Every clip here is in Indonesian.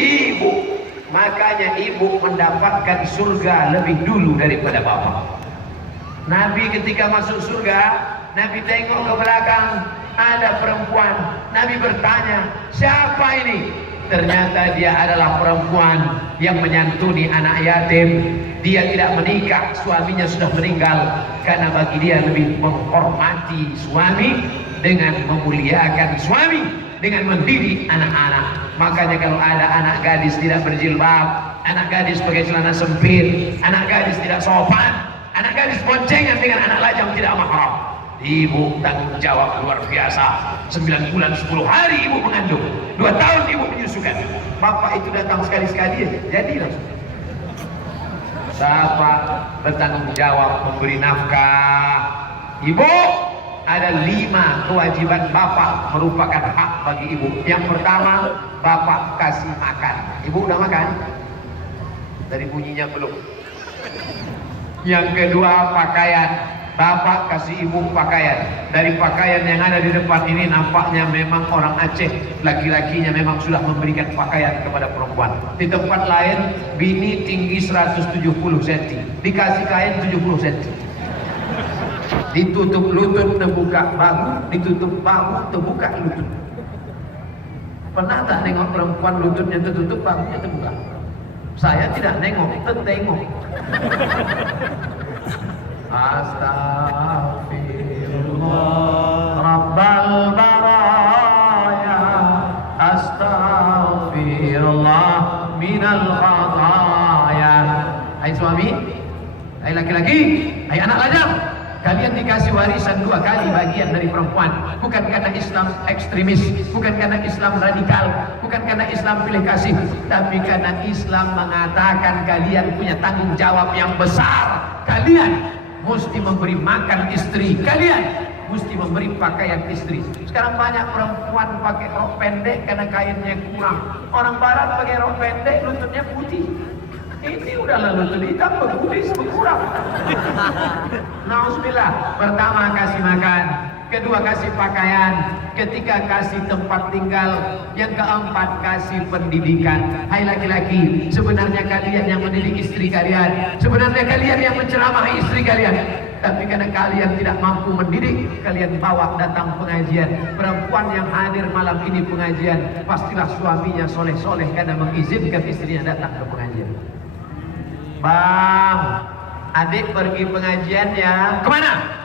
ibu. Makanya ibu mendapatkan surga lebih dulu daripada bapak. Nabi ketika masuk surga, Nabi tengok ke belakang, ada perempuan. Nabi bertanya, siapa ini? Ternyata dia adalah perempuan yang menyantuni anak yatim. Dia tidak menikah, suaminya sudah meninggal. Karena bagi dia lebih menghormati suami dengan memuliakan suami, dengan mendidik anak-anak. Makanya kalau ada anak gadis tidak berjilbab, anak gadis pakai celana sempit, anak gadis tidak sopan, anak gadis boncengan dengan anak lajang tidak mahram, ibu tanggung jawab luar biasa. 9 bulan 10 hari ibu mengandung, 2 tahun ibu menyusukan. Bapak itu datang sekali-sekali jadi langsung. Bapak bertanggung jawab memberi nafkah. Ibu, ada 5 kewajiban bapak merupakan hak bagi ibu. Yang pertama, bapak kasih makan. Ibu udah makan? Dari bunyinya belum. Yang kedua, pakaian. Bapak kasih ibu pakaian. Dari pakaian yang ada di depan ini nampaknya memang orang Aceh. Laki-lakinya memang sudah memberikan pakaian kepada perempuan. Di tempat lain bini tinggi 170 cm, dikasih kain 70 cm. Ditutup lutut terbuka bahu, ditutup bahu terbuka lutut. Pernah tak nengok perempuan lututnya tertutup, bahunya terbuka? Saya tidak nengok, tertengok. Astaghfirullah Rabbal baraya, astaghfirullah minal khataya. Hai suami, hai laki-laki, hai anak lajang, kalian dikasih warisan 2 kali bagian dari perempuan. Bukan karena Islam ekstremis, bukan karena Islam radikal, bukan karena Islam pilih kasih, tapi karena Islam mengatakan kalian punya tanggung jawab yang besar. Kalian mesti memberi makan istri, kalian mesti memberi pakaian istri. Sekarang banyak perempuan pakai rok pendek karena kainnya kurang. Orang barat pakai rok pendek, lututnya putih. Ini udahlah lutut hitam, berkulis, berkurang. Nauzubillah. Pertama kasih makan, kedua kasih pakaian, ketiga kasih tempat tinggal, yang keempat kasih pendidikan. Hai laki-laki, sebenarnya kalian yang mendidik istri kalian, sebenarnya kalian yang menceramahi istri kalian, tapi karena kalian tidak mampu mendidik, kalian bawa datang pengajian. Perempuan yang hadir malam ini pengajian, pastilah suaminya soleh-soleh karena mengizinkan istrinya datang ke pengajian. Bang, adik pergi pengajian ya. Kemana?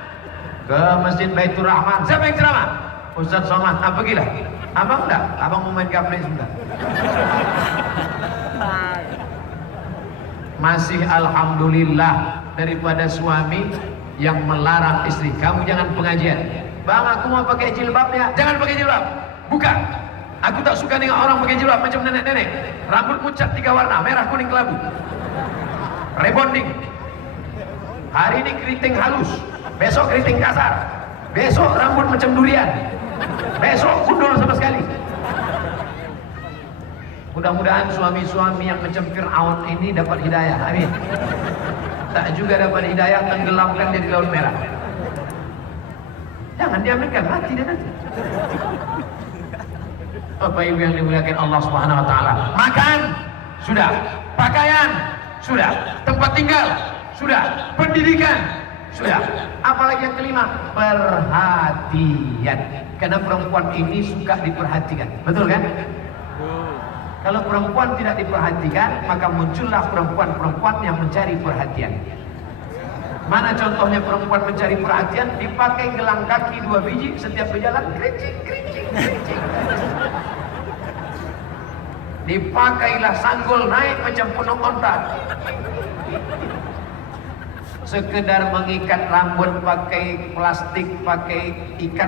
Ke Masjid Baitur Rahman. Siapa yang ceramah? Ustaz Somad. Ah, pergilah. Abang enggak? Abang mau main gaplek sebentar. Masih alhamdulillah daripada suami yang melarang istri, kamu jangan pengajian. Bang, aku mau pakai jilbab ya. Jangan pakai jilbab. Buka. Aku tak suka dengan orang pakai jilbab macam nenek-nenek. Rambut pucat 3 warna, merah, kuning, kelabu. Rebonding. Hari ini keriting halus, besok keriting kasar, besok rambut macam durian, besok gundul sama sekali. Mudah-mudahan suami-suami yang macam Fir'aun ini dapat hidayah, amin. Tak juga dapat hidayah, tenggelamkan dia di Laut Merah. Jangan diambilkan, mati dia nanti. Bapak Ibu yang dimuliakan Allah Subhanahu wa taala. Makan sudah, pakaian sudah, tempat tinggal sudah, pendidikan sudah. Apalagi yang kelima, perhatian. Karena perempuan ini suka diperhatikan, betul kan? Kalau perempuan tidak diperhatikan, maka muncullah perempuan-perempuan yang mencari perhatian. Mana contohnya perempuan mencari perhatian? Dipakai gelang kaki 2 biji, setiap berjalan kerincing, kerincing, kerincing. Dipakailah sanggul naik macam penuh onta. Sekedar mengikat rambut pakai plastik, pakai ikat